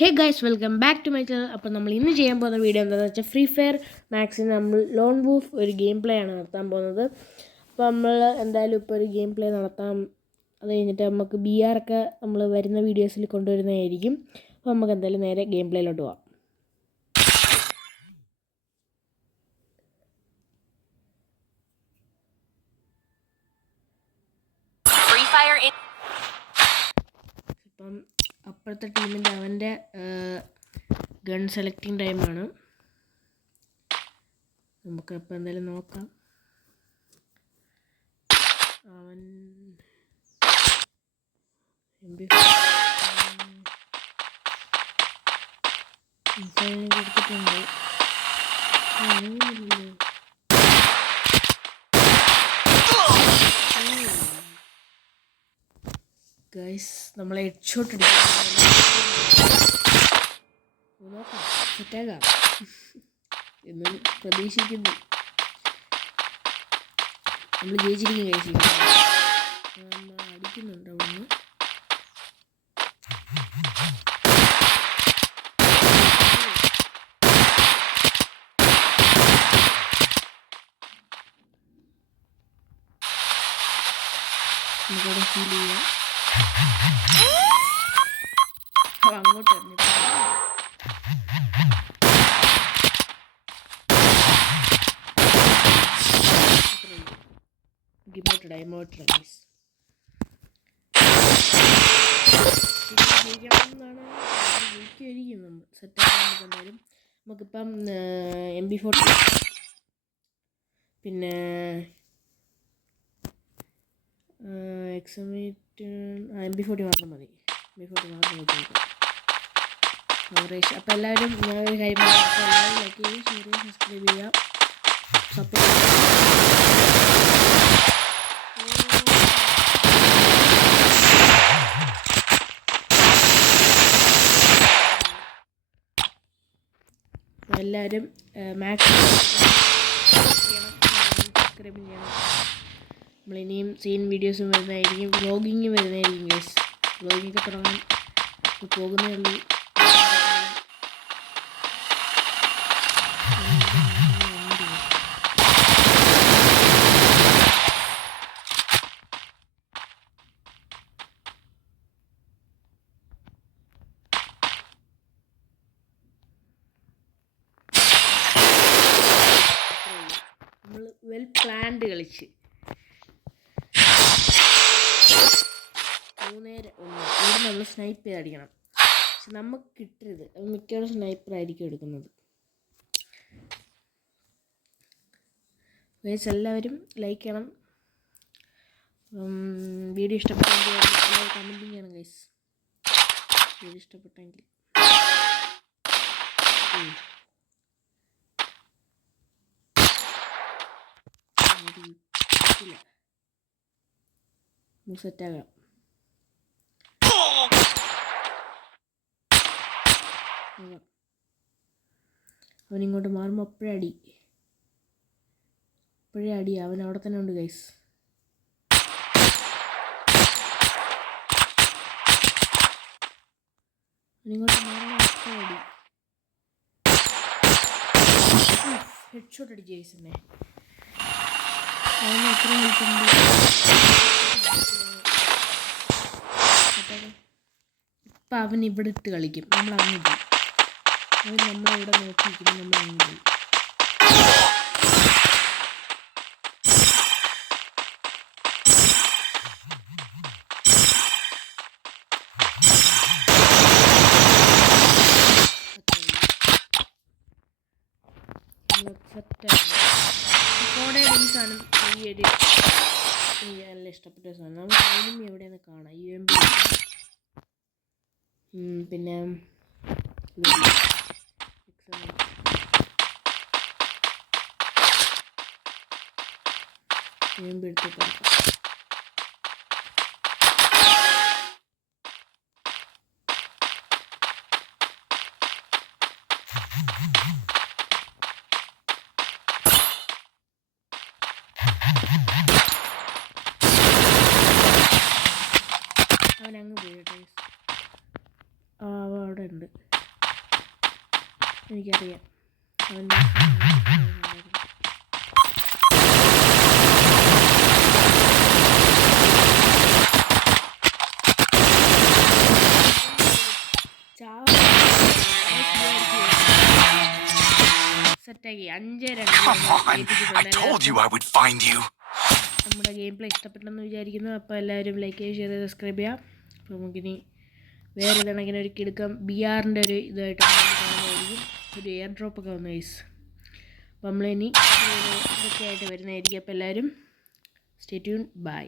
Hey guys, welcome back to my channel. അപ്പോൾ നമ്മൾ ഇന്ന് ചെയ്യാൻ പോകുന്ന വീഡിയോ എന്താണെന്ന് വെച്ചാൽ ഫ്രീ ഫയർ മാക്സിന് നമ്മൾ ലോൺ വൂഫ് ഒരു ഗെയിം പ്ലേ ആണ് നടത്താൻ പോകുന്നത്. അപ്പോൾ നമ്മൾ എന്തായാലും ഇപ്പോൾ ഒരു ഗെയിം പ്ലേ നടത്താം. അത് കഴിഞ്ഞിട്ട് നമുക്ക് BR ഒക്കെ നമ്മൾ വരുന്ന വീഡിയോസിൽ കൊണ്ടുവരുന്നതായിരിക്കും. അപ്പോൾ നമുക്ക് എന്തായാലും നേരെ ഗെയിം പ്ലേയിലോട്ട് പോകാം. ഇപ്പം അപ്പുറത്തെ ടീമിൻ്റെ അവൻ്റെ ഗൺ സെലക്ടിങ് ടൈമാണ്. നമുക്കപ്പോൾ എന്തായാലും നോക്കാം. അവൻ കൊടുത്തിട്ടുണ്ട്. ഗൈസ്, നമ്മളെ ഹെഡ്ഷോട്ട് നോക്കാം, സെറ്റാകാം എന്ന് പ്രതീക്ഷിക്കുന്നു. നമ്മൾ ജയിച്ചിരിക്കും കഴിച്ചിരിക്കുന്നു. അടിക്കുന്നുണ്ട് അവിടുന്ന്. നമുക്കവിടെ ഫീൽ ചെയ്യാം. അങ്ങോട്ട് തന്നെ ജയിക്കുമായിരിക്കും. നമ്മൾ സെറ്റാക്കാൻ നമുക്ക് എന്തായാലും നമുക്കിപ്പം MP40 പിന്നെ MP40 മാത്രം മതി. MP40 മാത്രം വെച്ചിരിക്കും. അപ്പോൾ എല്ലാവരും ഞാൻ ഒരു കാര്യം എല്ലാവരും ലൈക്ക് ചെയ്യുക, ഷെയർ ചെയ്യുക, സബ്സ്ക്രൈബ് ചെയ്യുക, സപ്പോർട്ട് എല്ലാവരും മാക്സിമം സബ്സ്ക്രൈബ് ചെയ്യണം. നമ്മളിനിയും സീൻ വീഡിയോസും വരുന്നതായിരിക്കും, വ്ളോഗിങ് വരുന്നതായിരിക്കും. ഗൈസ്, വ്ളോഗിങ്ങൊക്കെ തുടങ്ങാൻ പോകുന്നേ ഉള്ളൂ. നമ്മൾ വെൽ പ്ലാൻഡ് കളിച്ച് 3-1 ഇവിടെ നമ്മൾ സ്നൈപ്പ് ചെയ്ത് അടിക്കണം. പക്ഷെ നമുക്ക് കിട്ടരുത്. മിക്കവാറും സ്നൈപ്പറായിരിക്കും എടുക്കുന്നത്. ഗൈസ്, എല്ലാവരും ലൈക്ക് ചെയ്യണം. വീഡിയോ ഇഷ്ടപ്പെട്ടെങ്കിൽ എല്ലാവരും കമൻറ്റിങ് ചെയ്യണം. ഗൈസ്, വീഡിയോ ഇഷ്ടപ്പെട്ടെങ്കിൽ സെറ്റാകാം. അവനിങ്ങോട്ട് മാറുമ്പോൾ അപ്പോഴേ അടി. അവൻ അവിടെ തന്നെ ഉണ്ട്. ഗൈസ്, അവനിങ്ങോട്ട് മാറുമ്പോൾ അപ്പോഴേ അടി. ഹെഡ്ഷോട്ട് അടിച്ച് ഗൈസ് എന്നെ. അവന് എത്ര ഹെൽത്തുണ്ട്? ഇപ്പം അവൻ ഇവിടെ ഇട്ട് കളിക്കും. നമ്മൾ അങ്ങ് പോയി. അവൻ നമ്മളിവിടെ നോക്കിയിരിക്കും. നമ്മൾ അങ്ങ് പോയി. കോടെ സാധനം എനിക്ക് നല്ല ഇഷ്ടപ്പെട്ട സാധനം. നമുക്ക് എനിമി എവിടെയെന്ന് കാണാം. UMP പിന്നെ UMP എടുത്ത് കൊടുക്കാം. അവനങ്ങ് പോയി. അവിടെ ഉണ്ട്. എനിക്കറിയാം. അവൻ്റെ സെറ്റാക്കി 5-2 നമ്മുടെ ഗെയിം പ്ലേ ഇഷ്ടപ്പെട്ടെന്ന് വിചാരിക്കുന്നു. അപ്പോൾ എല്ലാവരും ലൈക്ക് ചെയ്യുക, ഷെയർ ചെയ്ത് സബ്സ്ക്രൈബ് ചെയ്യുക. അപ്പോൾ നമുക്കിനി വേറെ ഇതാണെങ്കിൽ ഒരു കിടുക്കം BRൻ്റെ ഒരു ഇതായിട്ട് കാണുന്നതായിരിക്കും. ഒരു എയർ ഡ്രോപ്പൊക്കെ വന്നു ഗൈസ്. അപ്പോൾ നമ്മളിനി ഇതൊക്കെ ആയിട്ട് വരുന്നതായിരിക്കും. അപ്പോൾ എല്ലാവരും സ്റ്റേ ട്യൂൺ. ബൈ.